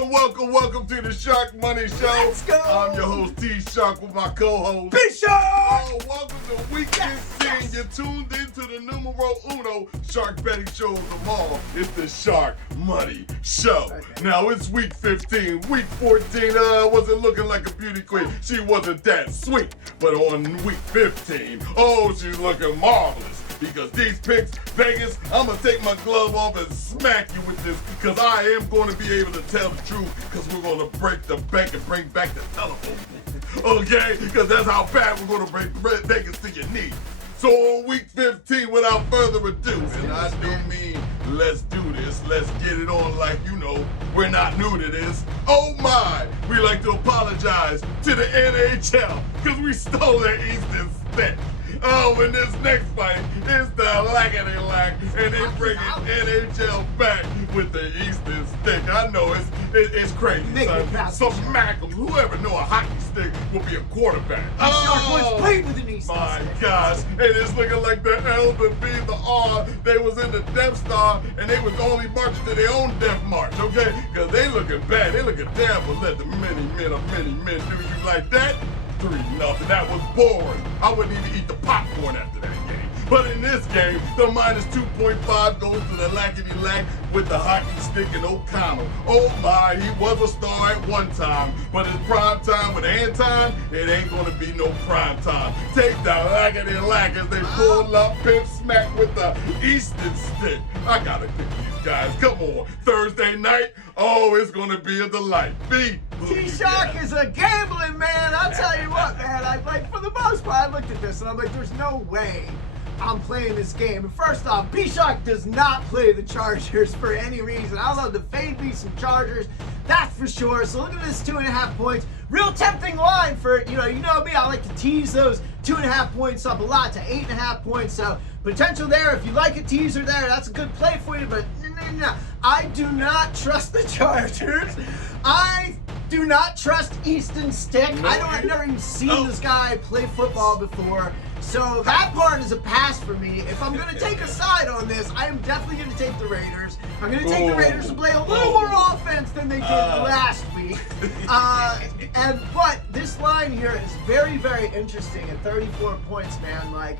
Welcome to the Sharkmoney Show. Let's go. I'm your host, T-Shark, with my co-host, Bishop. Oh, welcome to week 15. You're tuned into the numero uno shark betting show of them all. It's the Sharkmoney Show. Okay. Now, it's week 15. Week 14 wasn't looking like a beauty queen. She wasn't that sweet. But on week 15, oh, she's looking marvelous. Because these picks, Vegas, I'm going to take my glove off and smack you with this, because I am going to be able to tell the truth, because we're going to break the bank and bring back the telephone. Okay? Because that's how bad we're going to break Vegas to your knee. So on week 15, without further ado, and I do mean let's do this, let's get it on like you know, we're not new to this. Oh my, we like to apologize to the NHL, because we stole their Eastern stick. Oh, in this next fight, it's the lackety-lack, and they bring NHL back with the Eastern stick. I know it's crazy, son. So smack them. Whoever know a hockey stick will be a quarterback. Sharkmoney played with an Eastern my stick. gosh, and it's looking like the L, the B, the R. They was in the Death Star, and they was only marching to their own death march, okay? Because they looking bad. They looking terrible. Let the many men do you like that? 3-0. That was boring. I wouldn't even eat the popcorn after that game. But in this game, the minus 2.5 goes to the lackety-lack with the hockey stick and O'Connell. Oh my, he was a star at one time, but it's prime time with Anton, it ain't gonna be no prime time. Take the lackety-lack as they pull up, pimp smack with the Eastern stick. I gotta pick these guys. Come on, Thursday night. Oh, it's gonna be a delight. T-Shark is a gambling man. I'll tell you what, man. For the most part, I looked at this and I'm like, there's no way I'm playing this game. And first off, B-Shark does not play the Chargers for any reason. I love to fade me some Chargers, that's for sure. So look at this 2.5 points. Real tempting line for, you know me, I like to tease those 2.5 points up a lot to 8.5 points. So potential there. If you like a teaser there, that's a good play for you. But no. I do not trust the Chargers. I do not trust Easton Stick. I've never even seen this guy play football before. So that part is a pass for me. If I'm going to take a side on this, I am definitely going to take the Raiders. I'm going to take the Raiders to play a little more offense than they did last week. But this line here is very, very interesting at 34 points, man.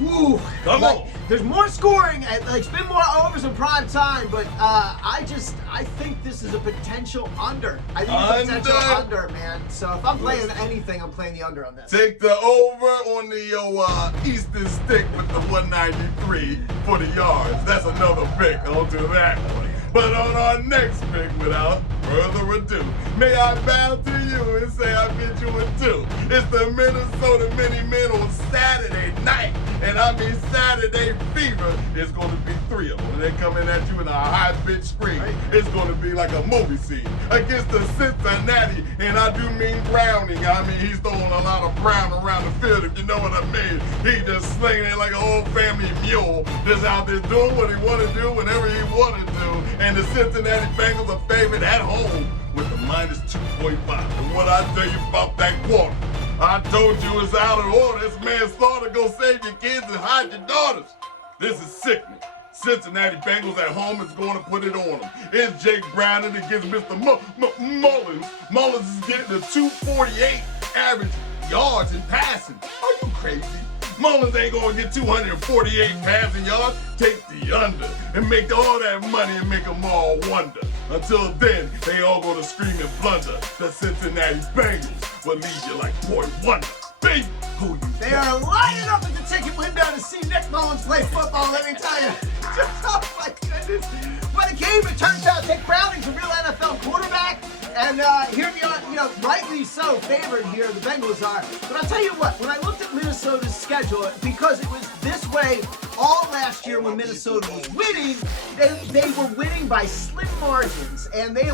Woo! Come on. There's more scoring. It's been more overs in prime time, but I think this is a potential under. I think it's a potential under, man. So if I'm playing anything, I'm playing the under on this. Take the over on the Eastern stick with the 193 for the yards. That's another pick. I'll do that one. But on our next pick, without further ado, may I bow to you and say I bid you adieu. It's the Minnesota Mini-Men on Saturday night. And I mean Saturday fever. It's going to be 3 of them. And they're coming at you in a high-pitch scream. It's going to be like a movie scene against the Cincinnati. And I do mean Browning. I mean, he's throwing a lot of brown around the field, if you know what I mean. He just slinging it like an old family mule. Just out there doing what he want to do whenever he want to do. And the Cincinnati Bengals are favored at home with the minus 2.5. And what I tell you about that quarter, I told you it's out of order. It's manslaughter. Go save your kids and hide your daughters. This is sickening. Cincinnati Bengals at home is going to put it on them. It's Jake Browning against Mr. Mullins. Mullins is getting a 248 average yards in passing. Are you crazy? Mullins ain't going to get 248 passing yards. Take the under and make all that money and make them all wonder. Until then, they all going to scream and blunder. The Cincinnati Bengals will leave you like Boy Wonder. Baby, who you They are lining up at the ticket window to see Nick Mullins play football, let me tell you. Oh my goodness. What a game it turns out. Nick Browning's a real NFL quarterback. And here we are, rightly so favored here, the Bengals are. But I'll tell you what, when I looked at Minnesota's schedule, because it was this way all last year when Minnesota was winning, they were winning by slim margins. And they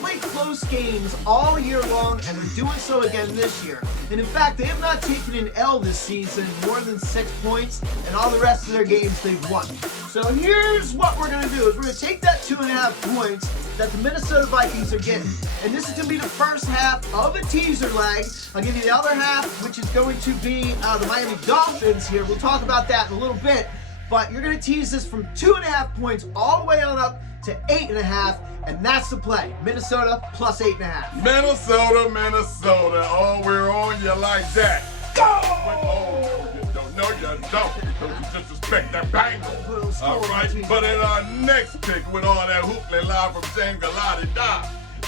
play close games all year long, and they're doing so again this year. And in fact, they have not taken an L this season more than 6 points, and all the rest of their games they've won. So here's what we're going to do, is we're going to take that 2.5 points that the Minnesota Vikings are getting. And this is going to be the first half of a teaser leg. I'll give you the other half, which is going to be the Miami Dolphins here. We'll talk about that in a little bit. But you're going to tease this from 2.5 points all the way on up to 8.5, and that's the play. Minnesota plus 8.5. Minnesota. Oh, we're on you like that. Go! Oh, no, you don't. Don't you disrespect that Bengals. All right, but in our next pick with all that hoopla live from James Galati,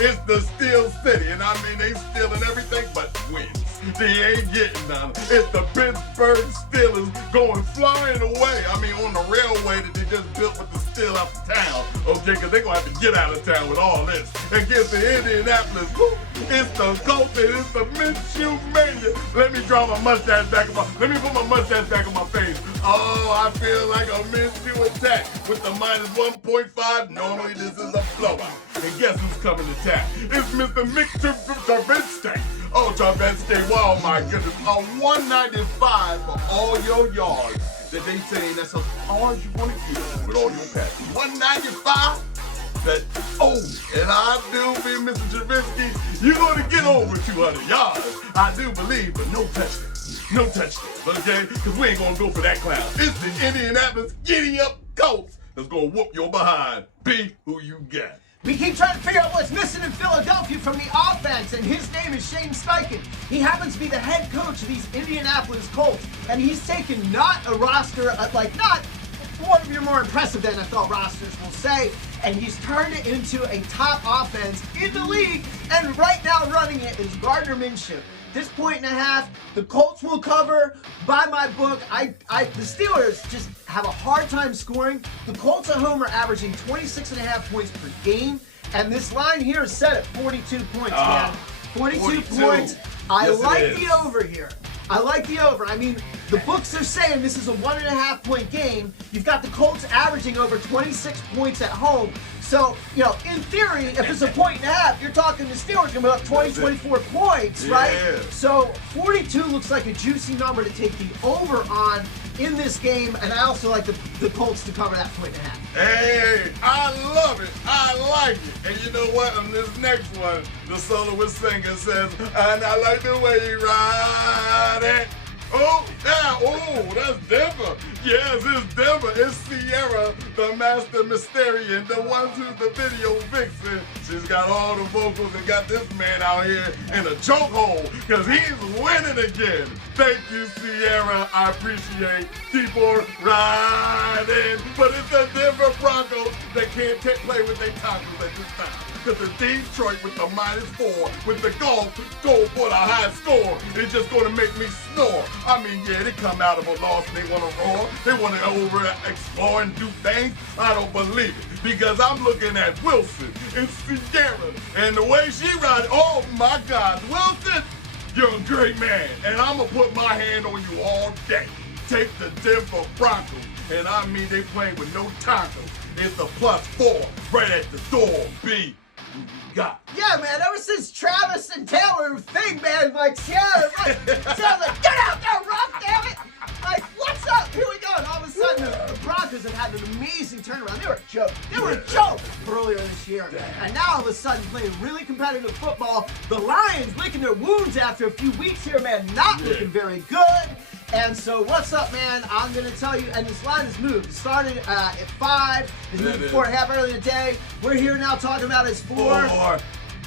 it's the Steel City, and I mean they stealing everything but wins. They ain't getting none. It's the Pittsburgh Steelers going flying away. I mean on the railway that they just built with the steel out of town. Okay, because they're going to have to get out of town with all this. Against the Indianapolis, it's the Colts, it's the Minshew Mania. Let me draw my mustache back on let me put my mustache back on my face. Oh, I feel like a Minshew attack with the minus 1.5. Normally this is a blowout. And guess who's coming to town? It's Mr. Mick Trubisky. Oh, Trubisky, wow, my goodness. A 195 for all your yards. That they saying that's as hard as you want to get with all your passes. 195? And I do believe, Mr. Trubisky, you're going to get over 200 yards. I do believe, but no touchdowns. No touchdowns, okay? Because we ain't going to go for that clown. It's the Indianapolis giddy-up Colts that's going to whoop your behind. Be who you got. We keep trying to figure out what's missing in Philadelphia from the offense, and his name is Shane Steichen. He happens to be the head coach of these Indianapolis Colts, and he's taken not a roster, not one of your more impressive NFL rosters, we'll say, and he's turned it into a top offense in the league, and right now running it is Gardner Minshew. This 1.5, the Colts will cover. By my book, the Steelers just have a hard time scoring. The Colts at home are averaging 26.5 points per game, and this line here is set at 42 points, man. 42 points. I like the over here. I like the over. I mean, the books are saying this is a 1.5 point game. You've got the Colts averaging over 26 points at home. So, in theory, if it's a 1.5, you're talking the Steelers going to be up 20, 24 points, right? So, 42 looks like a juicy number to take the over on in this game, and I also like the Colts to cover that 1.5. Hey, I love it. I like it. And you know what? On this next one, the soloist singer says, and I like the way you ride it. Oh, yeah, that's Denver. Yes, it's Denver. It's Sierra, the master Mysterian, the one who's the video vixen. She's got all the vocals and got this man out here in a chokehold because he's winning again. Thank you, Sierra. I appreciate. Keep on riding. But it's the Denver Broncos that can't play with their tacos at this time. Because the Detroit with the -4, with the go for the high score, it's just going to make me snore. I mean, yeah, they come out of a loss and they want to roar. They want to over-explore and do things. I don't believe it. Because I'm looking at Wilson and Sierra and the way she rides. Oh, my God. Wilson, you're a great man. And I'm going to put my hand on you all day. Take the Denver Broncos. And I mean, they playing with no tacos. It's a +4 right at the door, B. Got. Yeah, man, ever since Travis and Taylor thing, man, Taylor's like, get out there, Ruff, damn it! Like, what's up? Here we go. And all of a sudden, the Broncos have had an amazing turnaround. They were a joke. They were a joke earlier this year. And now all of a sudden, playing really competitive football. The Lions licking their wounds after a few weeks here, man, not looking very good. And so, what's up, man? I'm going to tell you, and this line has moved. It started at 5. It moved 4.5 earlier today. We're here now talking about it's 4.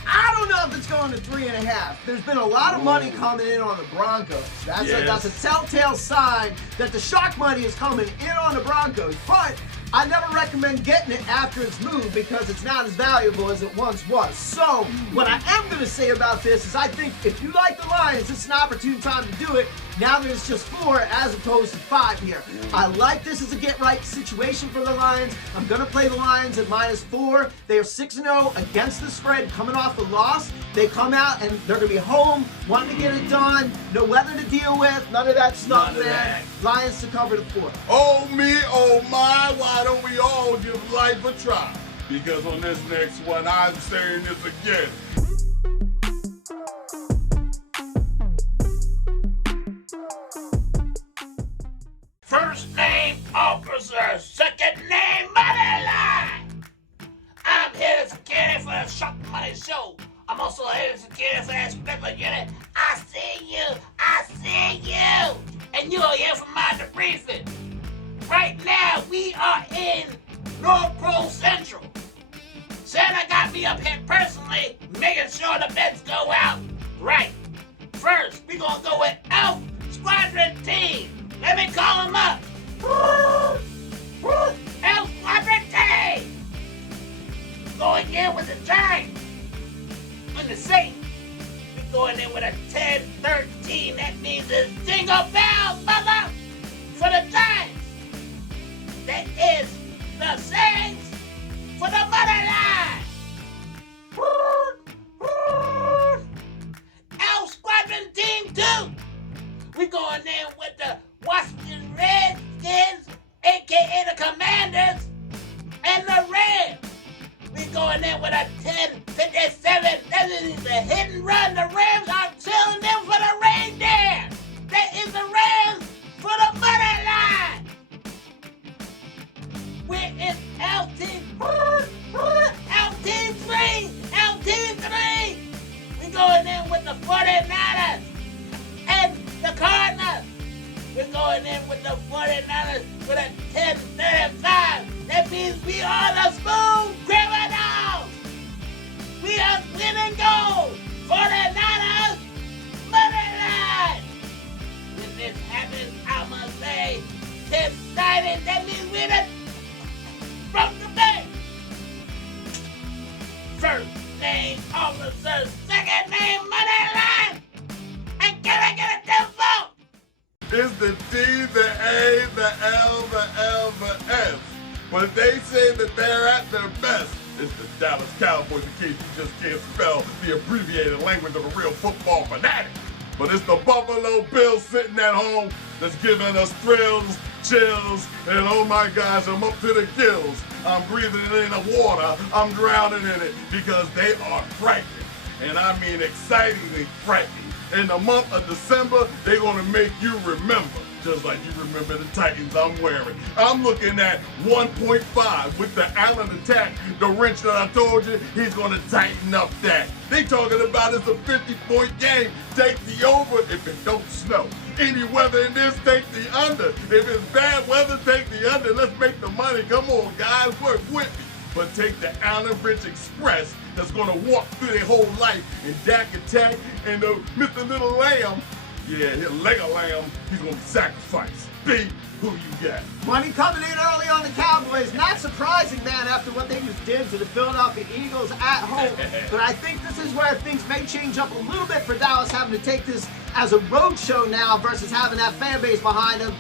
I don't know if it's going to 3.5. There's been a lot of money coming in on the Broncos. That's a telltale sign that the Sharkmoney is coming in on the Broncos. But I never recommend getting it after it's moved because it's not as valuable as it once was. So what I am going to say about this is I think if you like the Lions, it's an opportune time to do it. Now that it's just 4 as opposed to 5 here. I like this as a get-right situation for the Lions. I'm going to play the Lions at -4. They are 6-0 against the spread coming off the loss. They come out and they're going to be home, wanting to get it done. No weather to deal with. None of that stuff, man. Lions to cover the 4. Oh, me, oh, my. Why don't we all give life a try? Because on this next one, I'm saying this again. First name officer, second name money line. I'm head of security for the Sharkmoney show. I'm also head of security for that special unit. I see you. And you're here for my debriefing. Right now, we are in North Pole Central. Santa got me up here personally, making sure the bets go out right. First, we gonna go with Elf Squadron Team. Let me call him up. Elf Squadron Team. Going in with the Giants. On the Saints, we going in with a 10-13. That means it's jingle bells, mother, for the Giants. That is the Saints for the money line. Elf Squadron Team 2. We going in with the Washington Redskins, a.k.a. the Commanders, and the Rams. We going in with a 10-57. That is a hit and run. The Rams are chilling them for the reindeer. That is the Rams for the money line. Where is LT? LT3. LT3. We going in with the 49ers and the Cardinals. We're going in with the 49ers with a 10-35. That means we are the smooth criminals. We are winning gold. 49ers, money line. When this happens, I'ma say 10-90. That means we're the from the bank. First name officer, second name money line. And can I get a 10 vote? It's the D, the A, the L, the L, the S. But they say that they're at their best. It's the Dallas Cowboys, in case you just can't spell the abbreviated language of a real football fanatic. But it's the Buffalo Bills sitting at home that's giving us thrills, chills, and oh my gosh, I'm up to the gills. I'm breathing it in the water. I'm drowning in it because they are frightening. And I mean excitingly frightening. In the month of December, they're going to make you remember. Just like you remember the Titans I'm wearing. I'm looking at 1.5 with the Allen attack. The wrench that I told you, he's going to tighten up that. They talking about it's a 50-point game. Take the over if it don't snow. Any weather in this, take the under. If it's bad weather, take the under. Let's make the money. Come on, guys, work with me. But take the Allen Wrench Express that's going to walk through their whole life. And Dak attack and Mr. Little Lamb, yeah, his leg of lamb, he's going to be sacrificed. B, who you got? Money coming in early on the Cowboys. Not surprising, man, after what they just did to the Philadelphia Eagles at home. But I think this is where things may change up a little bit for Dallas, having to take this as a road show now versus having that fan base behind them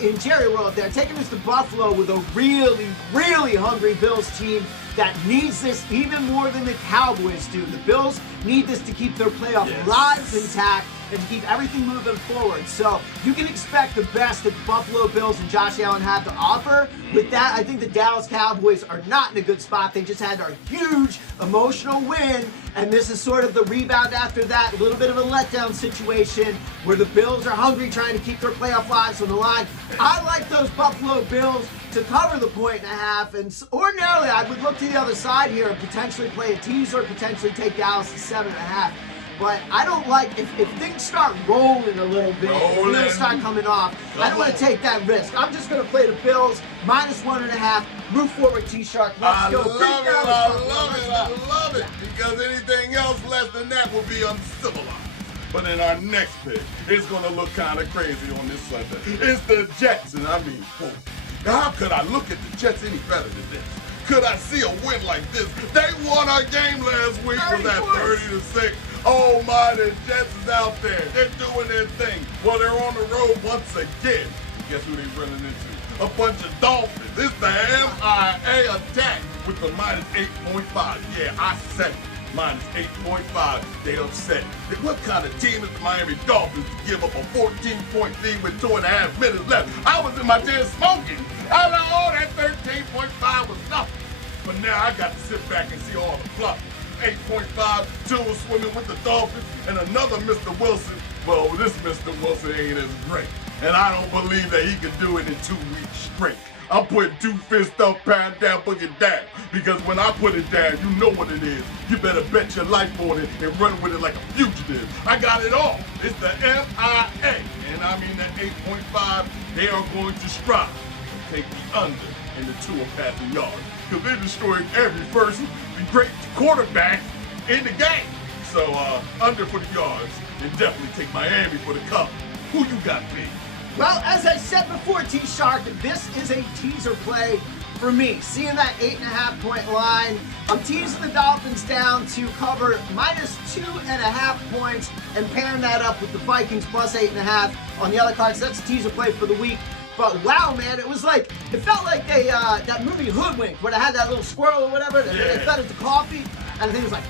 in Jerry World. They're taking this to Buffalo with a really, really hungry Bills team that needs this even more than the Cowboys do. The Bills need this to keep their playoff lives intact and to keep everything moving forward. So you can expect the best that the Buffalo Bills and Josh Allen have to offer. With that, I think the Dallas Cowboys are not in a good spot. They just had a huge emotional win, and this is sort of the rebound after that. A little bit of a letdown situation where the Bills are hungry, trying to keep their playoff lives on the line. I like those Buffalo Bills to cover the 1.5, and ordinarily I would look to the other side here and potentially play a teaser, potentially take Dallas to 7.5. But I don't like, if things start rolling a little bit, things start coming off, I don't want to take that risk. I'm just going to play the Bills, -1.5, move forward, T-Shark. Let's go. I love it. Because anything else less than that will be uncivilized. But in our next pick, it's going to look kind of crazy on this Sunday. It's the Jets, and I mean, whoa. How could I look at the Jets any better than this? Could I see a win like this? They won our game last week with that 30-6. Oh my, the Jets is out there. They're doing their thing. Well, they're on the road once again. Guess who they're running into? A bunch of Dolphins. It's the MIA attack with the -8.5. Yeah, I said it. -8.5. They upset. What kind of team is the Miami Dolphins to give up a 14-point lead with 2.5 minutes left? I was in my den smoking. I know, oh, that 13.5 was nothing. But now I got to sit back and see all the fluff. 8.5, Two was swimming with the Dolphins, and another Mr. Wilson. Well, this Mr. Wilson ain't as great. And I don't believe that he can do it in 2 weeks straight. I'm putting 2 fists up, pound down, boogie down. Because when I put it down, you know what it is. You better bet your life on it and run with it like a fugitive. I got it all. It's the MIA. And I mean that 8.5, they are going to strive take the under in the 2 passing yards. Because they're destroying every first great quarterback in the game. So under for the yards, and definitely take Miami for the cover. Who you got, B? Well, as I said before, T-Shark, this is a teaser play for me. Seeing that 8.5 point line, I'm teasing the Dolphins down to cover minus 2.5 points and pairing that up with the Vikings plus 8.5 on the other cards. That's a teaser play for the week. But wow, man, it was like, it felt like that movie Hoodwink, where they had that little squirrel or whatever, and they fed it to coffee, and the thing was like,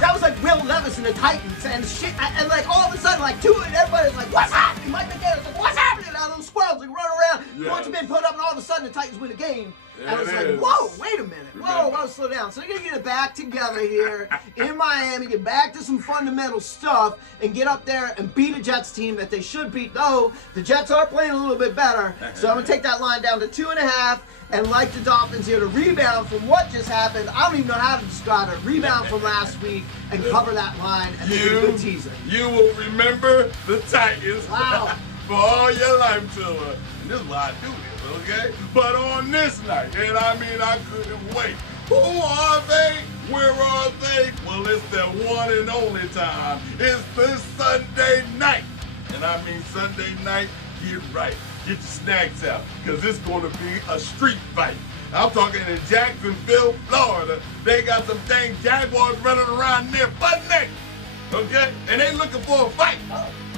that was like Will Levis and the Titans and shit, and like all of a sudden, like two, and everybody's like, what's happening? Mike McDaniel's like, what's happening? And those squirrels like run around, points have been put up, and all of a sudden the Titans win the game. And I was like, whoa, wait a minute. Whoa, slow down. So they're going to get it back together here in Miami, get back to some fundamental stuff, and get up there and beat a Jets team that they should beat. Though, the Jets are playing a little bit better. So I'm going to take that line down to 2.5, and like the Dolphins here to rebound from what just happened. I don't even know how to describe it. Rebound from last week and cover that line and make a good teaser. You will remember the Titans for all your life, Tiller. And this is why I do this, okay? But on this night, and I mean, I couldn't wait. Who are they? Where are they? Well, it's their one and only time. It's this Sunday night. And I mean Sunday night, get right. Get your snacks out, because it's going to be a street fight. I'm talking in Jacksonville, Florida. They got some dang Jaguars running around there butt naked, okay? And they looking for a fight.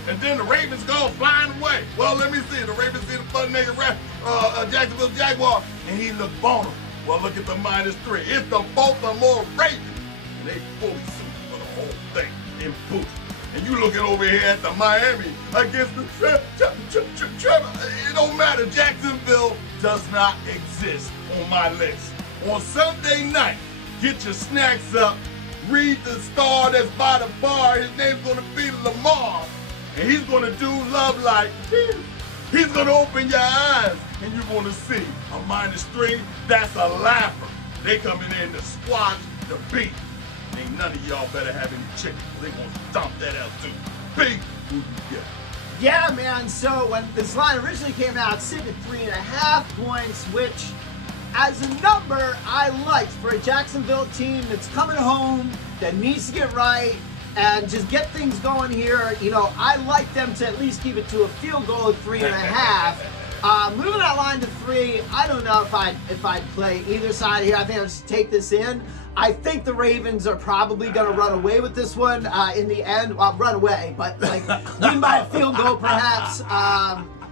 And then the Ravens go flying away. Well, let me see. The Ravens see the butt naked Jacksonville Jaguar, and he looked vulnerable. Well, look at the -3. It's the Baltimore Ravens. And they fully suited for the whole thing in boots. And you looking over here at the Miami against the Trevor. It don't matter. Jacksonville does not exist on my list. On Sunday night, get your snacks up. Read the star that's by the bar. His name's going to be Lamar. And he's going to do love like this. He's going to open your eyes. And you're going to see a -3. That's a laugher. They coming in to squash the beat. Ain't none of y'all better have any chicken. They gonna stomp that out too. Big, who you get? Yeah, man. So when this line originally came out, sitting at 3.5 points, which as a number I liked for a Jacksonville team that's coming home, that needs to get right and just get things going here. You know, I like them to at least keep it to a field goal of 3.5. Moving that line to 3, I don't know if I'd play either side here. I think I'll just take this in. I think the Ravens are probably going to run away with this one in the end. Well, run away, but like win by a field goal perhaps.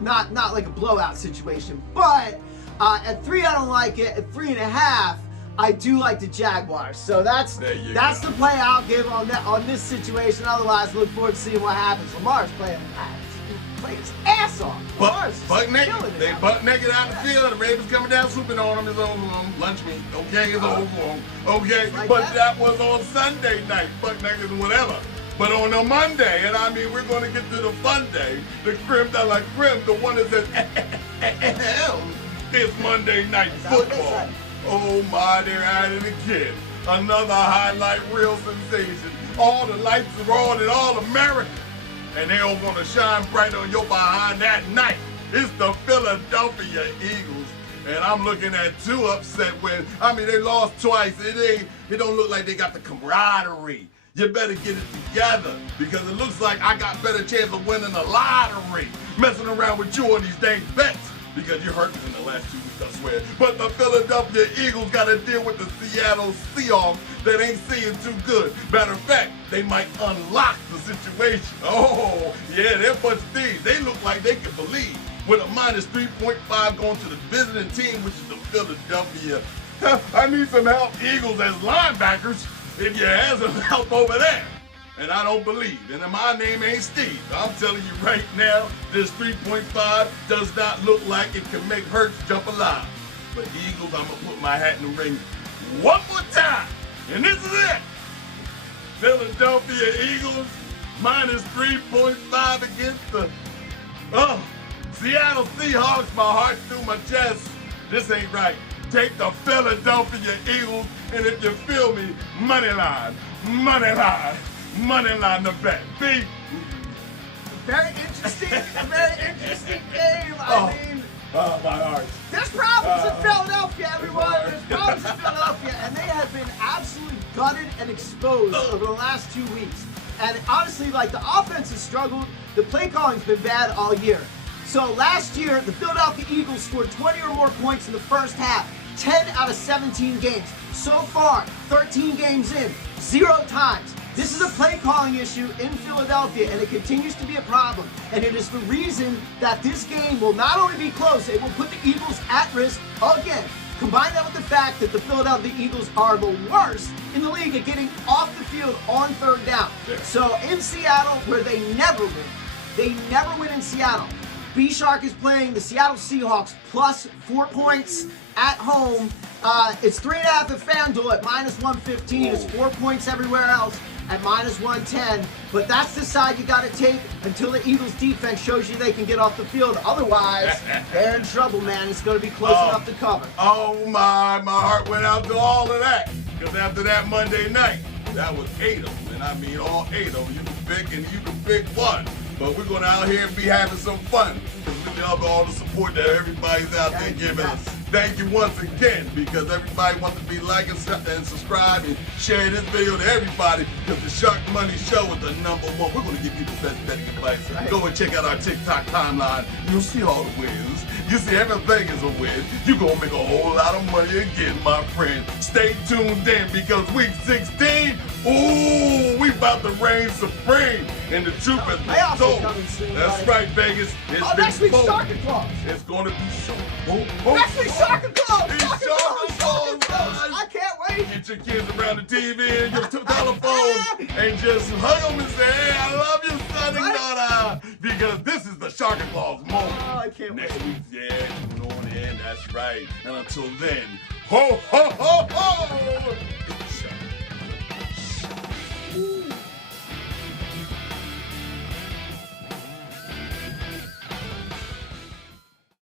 Not like a blowout situation. But at 3, I don't like it. At 3.5, I do like the Jaguars. So that's the play I'll give on this situation. Otherwise, look forward to seeing what happens. Lamar's playing his ass off. Buck naked. They buck naked out the field. The Ravens coming down, swooping on them. It's over on lunch meat. Okay, it's over on. Okay, like but that was on Sunday night. Buck naked and whatever. But on a Monday, and I mean, we're going to get to the fun day. The creme de la creme, the one that says, it's Monday Night Football. Oh my, they're at it again. Another highlight reel sensation. All the lights are on in all America. And they all gonna shine bright on your behind that night. It's the Philadelphia Eagles. And I'm looking at 2 upset wins. I mean, they lost twice. It don't look like they got the camaraderie. You better get it together, because it looks like I got better chance of winning the lottery messing around with you on these dang bets, because you hurt me in the last 2 weeks, I swear. But the Philadelphia Eagles got to deal with the Seattle Seahawks that ain't seeing too good. Matter of fact, they might unlock the situation. Oh, yeah, they're a bunch of thieves. They look like they can believe. With a -3.5 going to the visiting team, which is the Philadelphia. I need some help, Eagles, as linebackers, if you have some help over there. And I don't believe. And my name ain't Steve. I'm telling you right now, this 3.5 does not look like it can make Hurts jump alive. But Eagles, I'm going to put my hat in the ring one more time. And this is it. Philadelphia Eagles -3.5 against the Seattle Seahawks. My heart through my chest. This ain't right. Take the Philadelphia Eagles, and if you feel me, money line the bet. B. Very interesting game. I mean, Oh, my heart. There's problems in Philadelphia, everyone. There's problems in Philadelphia, and they have been absolutely gutted and exposed over the last 2 weeks. And honestly, like, the offense has struggled. The play calling's been bad all year. So last year, the Philadelphia Eagles scored 20 or more points in the first half, 10 out of 17 games. So far, 13 games in, 0 times. This is a play calling issue in Philadelphia, and it continues to be a problem. And it is the reason that this game will not only be close, it will put the Eagles at risk again. Combine that with the fact that the Philadelphia Eagles are the worst in the league at getting off the field on third down. So in Seattle, where they never win in Seattle, B-Shark is playing the Seattle Seahawks plus 4 points at home. It's 3.5 at FanDuel at -115. It's 4 points everywhere else at -110. But that's the side you got to take until the Eagles defense shows you they can get off the field. Otherwise, they're in trouble, man. It's going to be close enough to cover. Oh, my heart went out to all of that. Because after that Monday night, that was 8 of them. And I mean all 8 of them. You can pick and you can pick one. But we're going to out here and be having some fun. Because we love all the support that everybody's out there giving us. Thank you once again, because everybody wants to be liking and subscribe and share this video to everybody, because the Shark Money Show is the #1. We're going to give you the best betting advice. Go and check out our TikTok timeline. You'll see all the wins. You see everything is a win. You're going to make a whole lot of money again, my friend. Stay tuned in, because week 16, ooh, we about to reign supreme. And the truth has been told. That's right, Vegas. It's next week's been Shark Claus. It's going to be so. Next week's Shark Claus. It's Shark Claus, guys. I can't wait. Get your kids around the TV and your telephone and just hug them and say, hey, I love you, son and daughter. Because this is the Shark Claus moment. Oh, I can't Next wait. week, yeah, tune on in. That's right. And until then, ho, ho, ho, ho.